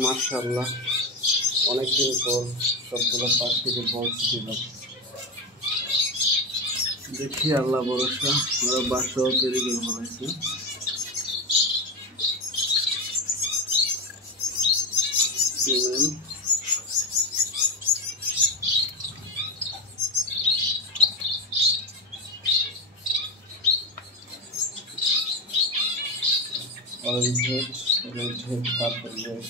মাশাআল্লাহ অনেকদিন পর সবগুলো পাখিকে বক্স দিলাম। দেখি আল্লাহ ভরসা, ওরা বাসাও তৈরি করে ফেলাইছে। Orange head, red head, purple head.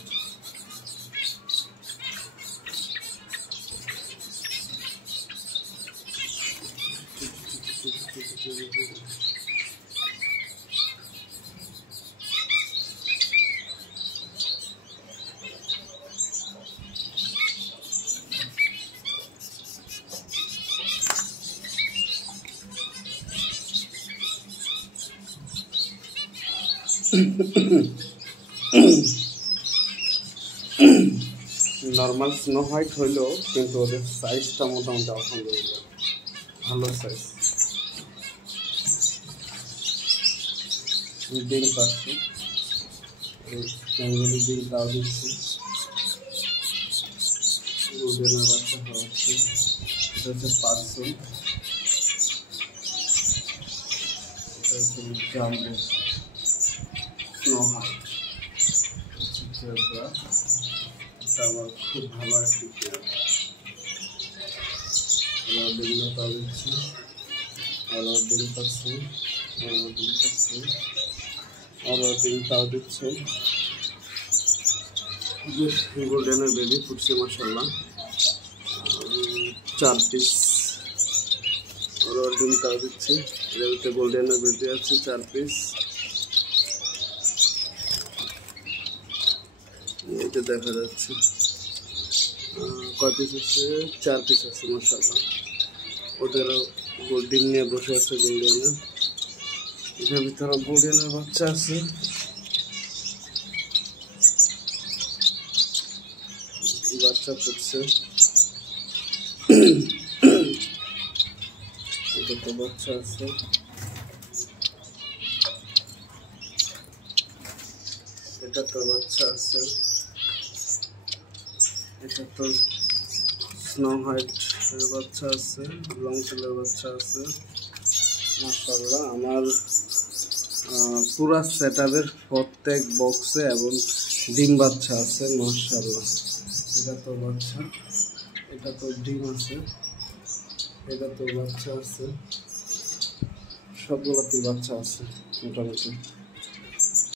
Normal snow white হইলেও কিন্তু ওদের সাইজটা মোটামুটি আলহামদুলিল্লাহ ভালো সাইজ। ডিম পাচ্ছি, ডিমটাও দিচ্ছি, গোল্ডেনের বাচ্চা খাওয়াচ্ছি। এটা হচ্ছে পার্সেল, এটা হচ্ছে জাম্বো স্নো হোয়াইট, আমার খুব ভালো একটি ডিমটাও দিচ্ছি, আরও ডিম পাচ্ছি, আরও ডিমটাও দিচ্ছে। গোল্ডেনের বেবি ফুটছে মাশাআল্লাহ, 4 পিস। আরও ডিমটাও দিচ্ছি, এর ভিতরে গোল্ডেনের বেবি আছে 4 পিস। এটা দেখা যাচ্ছে কয় পিস আছে, 4 পিস আছে মাশাআল্লাহ। ওদেরও গোল্ডেন নিয়ে বসে আছে গোল্ডেনের, এটার ভিতরে গোল্ডেনের বাচ্চা আছে। বাচ্চা ফুটছে, এটা তো বাচ্চা আছে, এটা তো বাচ্চা আছে, এটা তো স্নো হোয়াইট এর বাচ্চা আছে, লং টেলের বাচ্চা আছে। মাশাআল্লাহ আমার পুরা সেটআপের প্রত্যেক বক্সে এবং ডিম বাচ্চা আছে মাশাআল্লাহ। এটা তো বাচ্চা, এটা তো ডিম আছে, এটা তো বাচ্চা আছে, সবগুলোতেই বাচ্চা আছে মোটামুটি।